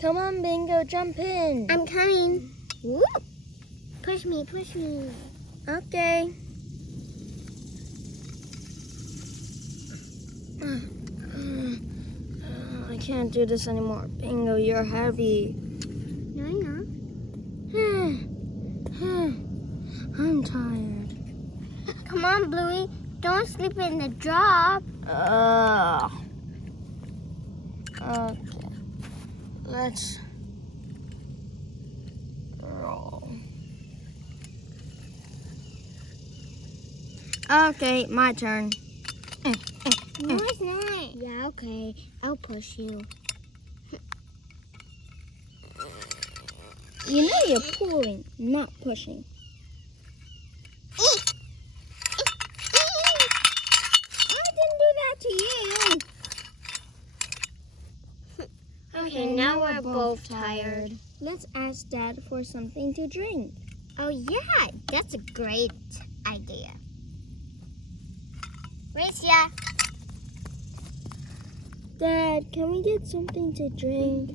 Come on, Bingo, jump in. I'm coming. Whoop. Push me, push me. Okay. I can't do this anymore. Bingo, you're heavy. No, I'm not. I'm tired. Come on, Bluey. Don't sleep in the drop. Okay. Let's roll. Okay, my turn. No, it's not. Yeah, okay. I'll push you. You know you're pulling, not pushing. I didn't do that to you. Okay, now we're both tired. Let's ask Dad for something to drink. Oh, yeah. That's a great idea. Racia. Dad, can we get something to drink?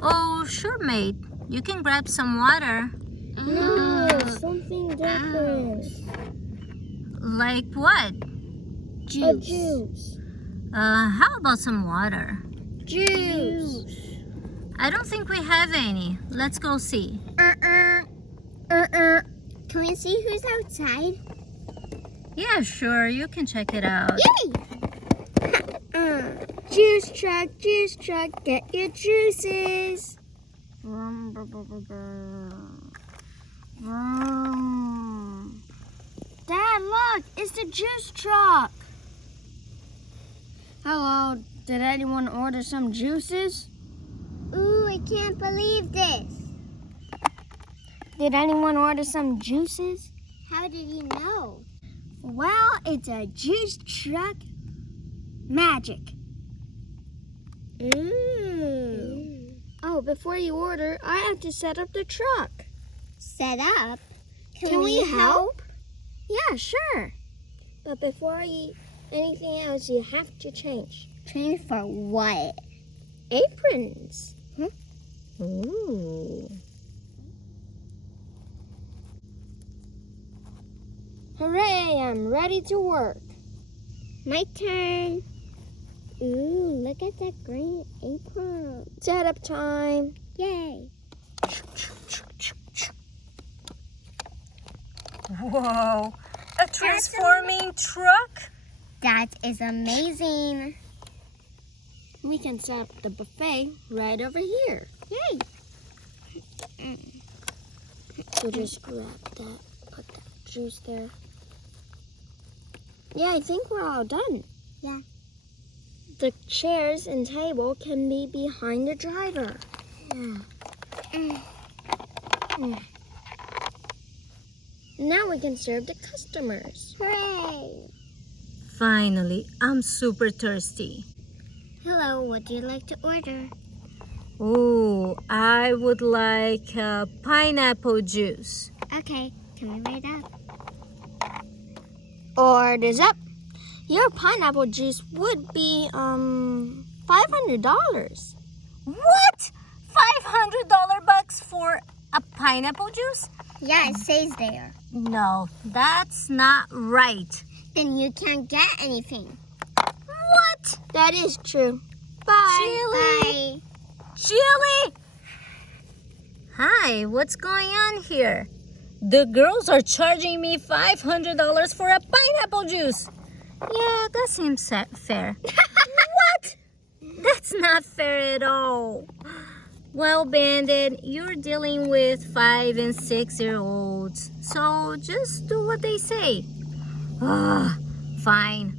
Oh, sure, mate. You can grab some water. No, something different. Like what? A juice. How about some water? Juice. I don't think we have any. Let's go see. Can we see who's outside? Yeah, sure. You can check it out. Yay! Juice truck, get your juices. Dad, look, it's the juice truck. Hello, did anyone order some juices? Ooh, I can't believe this. Did anyone order some juices? How did he know? Well, it's a juice truck magic. Ooh. Oh, before you order, I have to set up the truck. Set up? Can we help? Yeah, sure. But before anything else, you have to change. Change for what? Aprons. Ooh. Hooray, I'm ready to work. My turn. Ooh, look at that green apron. Setup time. Yay. Whoa. A transforming truck? That is amazing. We can set up the buffet right over here. Yay. So just grab that, put that juice there. Yeah, I think we're all done. Yeah. The chairs and table can be behind the driver. Now we can serve the customers. Hooray. Finally, I'm super thirsty. Hello, what do you like to order? Ooh, I would like pineapple juice. Okay, coming right up. Orders up. Your pineapple juice would be $500. What? $500 bucks for a pineapple juice? Yeah, it says there. No, that's not right. Then you can't get anything. What? That is true. Bye. Chili. Bye. Chili! Hi, what's going on here? The girls are charging me $500 for a pineapple juice. Yeah, that seems fair. What? That's not fair at all. Well, Bandit, you're dealing with 5 and 6-year-olds, so just do what they say. Fine.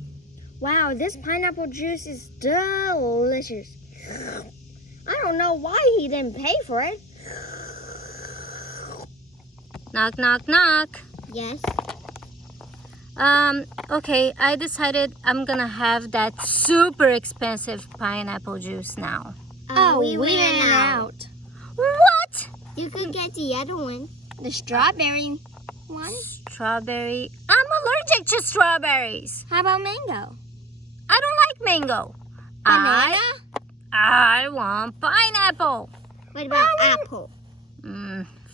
Wow, this pineapple juice is delicious. I don't know why he didn't pay for it. Knock, knock, knock. Yes. Okay, I decided I'm gonna have that super expensive pineapple juice now. We ran out. What? You could get the other one. The strawberry one? Strawberry? I'm allergic to strawberries. How about mango? I don't like mango. Banana? I want pineapple. What about apple?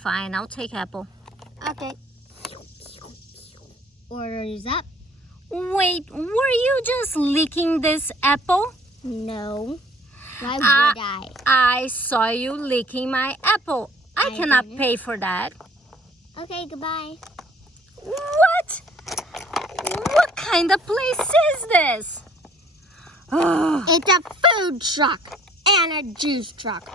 Fine, I'll take apple. Okay. Order is up. Wait, were you just licking this apple? No. Why would I? I saw you licking my apple. I cannot didn't. pay for that. Okay, goodbye. What? What kind of place is this? It's a food truck and a juice truck